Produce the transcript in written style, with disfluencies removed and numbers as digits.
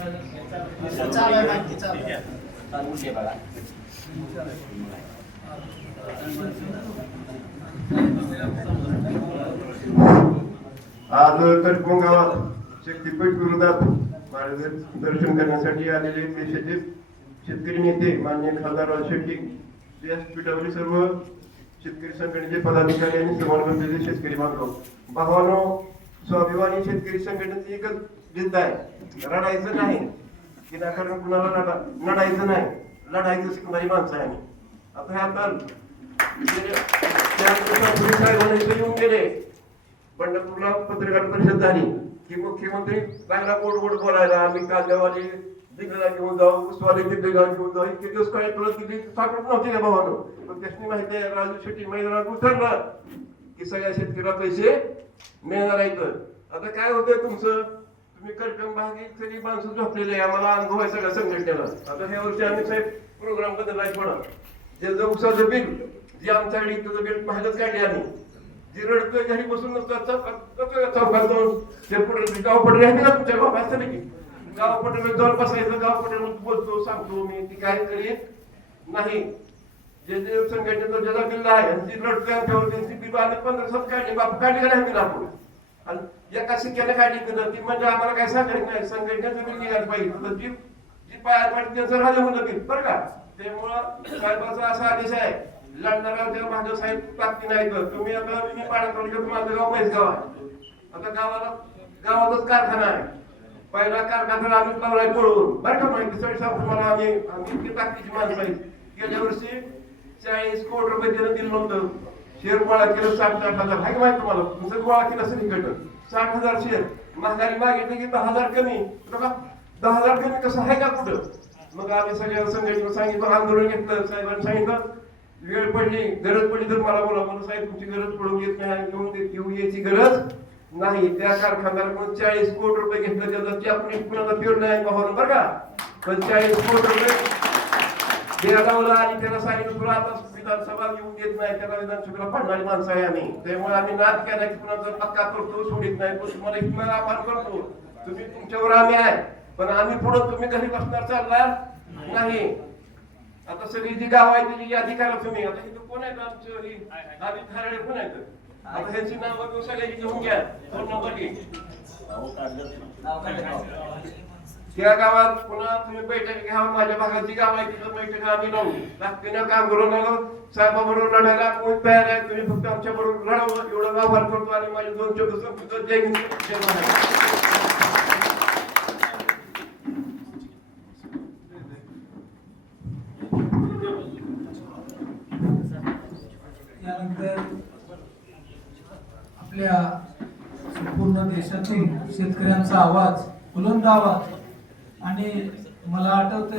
आज कडकोण गावात शक्तीपीठ विरोधात मार्गदर्शन करण्यासाठी आलेले देशाचे शेतकरी नेते माननीय खासदार राज शेट्टी, व्यासपीठावरील सर्व शेतकरी संघटनेचे पदाधिकारी आणि समाजबंधूचे शेतकरी बांधव, भावानो, स्वाभिमानी शेतकरी संघटनेची एकच जिद्द आहे, रडायचं नाही, विनाकारण कुणाला लढायचं नाही, लढायचं शिकणारी माणसं आहे. आता हे आता येऊन गेले, पंढरपूरला पत्रकार परिषद झाली की मुख्यमंत्री चांगला गोड गोड बोलायला, आम्ही कांद्यावाले दिल्लीला घेऊन जाऊ, उसवाले दिल्लीला घेऊन जाऊ, इतके दिवस काय तुला दिल्ली सापडत नव्हती का भावानो? पण त्याची माहिती आहे, राजू शेट्टी मैदानात उतरलं की सगळ्या शेतकऱ्याला पैसे मिळणार आहेत. आता काय होतंय तुमचं, तुम्ही कडकम भागी सगळी माणसं झोपलेली आहे, आम्हाला अनुभव आहे सगळ्या संघटनेला. आता ह्या वर्षी आम्ही साहेब प्रोग्राम बदललाय, पण जे उसाचं बिल जे आमच्याकडे इथं बिल महागच काढले आम्ही, जी रडतोय घरी बसून चौकात जाऊन ते पुढे गाव पडले आहे ना तुमच्या गाव असतं की गाव पटेल जाऊन बसायचं, गाव पटेल बोलतो सांगतो मी, ती काय करीत नाही. जे जे संघटनेचं ज्याला बिल आहे ती रडतोय आमच्यावर, त्यांची बिल आले 15 काढली, बापू काढली का नाही बिल आपण, आणि एका शिक्क्याने काढली ती म्हणजे आम्हाला काय सांगायचं नाही, संघटनेचं बिल निघालं पाहिजे, तर जी जी पाया पाडते त्यांचं राहिलं म्हणलं बिल बरं का. त्यामुळं साहेबाचा असा आदेश आहे, लढणारा माझ्या साहेब ताकदी नाही. तर तुम्ही आता मी पाडा तालुक्यात माझं गाव म्हैसगाव आहे, आता गावातच कारखाना आहे, पहिला कारखाना आम्ही लावलाय पळवून बरं का. माहिती सगळी सांगतो मला, आम्ही इतकी ताकदीची माणसं आहेत. गेल्या वर्षी 40 कोटी रुपये त्यानं दिलं नव्हतं, शेअर गोळा केलं 60-60 हजार, आहे का माहिती तुम्हाला? तुमचं गोळा केलं असेल इकडं 60,000 शेअर, महागाई मागितलं की 10,000 कमी, 10,000 कमी कसं आहे का कुठं? मग आम्ही सगळ्या संघटनेला सांगितलं, आंदोलन घेतलं, साहेबांनी सांगितलं वेळ पडली, गरज पडली तर मला बोला, म्हणून साहेब तुमची गरज पडून येत नाही, घेऊन यायची गरज नाही. त्या कारखानदाराकडून 40 कोटी रुपये घेतलं, त्याचा आपण कुणाला फिरलं नाही भावानं बरं का. पण 40 कोटी रुपये बेळगावला आणि त्याला सांगितलं तुला आता विधानसभा येऊन देत नाही, त्याला विधानसभेला पडणारी माणसं आहे आम्ही. त्यामुळे आम्ही नाद केला की कुणाचा पक्का करतो, सोडित नाही, तुम्हाला इथं आभार करतो, तुम्ही तुमच्यावर आम्ही आहे, पण आम्ही पुढे तुम्ही घरी बसणार चालणार नाही. आता सगळी जी गाव आहे त्याची यादी करा तुम्ही. आता इथं कोण आहेत आमचं, आम्ही खराडे कोण आहेत, आता ह्यांची नावं सगळ्यांची घेऊन घ्या, फोन नंबर घे. त्या गावात पुन्हा तुम्ही बैठक घ्या, माझ्या भागाची गाव आहे तिथं बैठक आम्ही लावू, ताकदीनं काम करून साहेबाबरोबर लढायला कोण तयार आहे, तुम्ही फक्त आमच्या बरोबर लढावं एवढं आभार करतो. आणि माझे 2 शब्द संस्कृत जय हिंद जय महाराष्ट्र. त्यानंतर आपल्या संपूर्ण देशातील शेतकऱ्यांचा आवाज बुलंद आवाज, आणि मला आठवतंय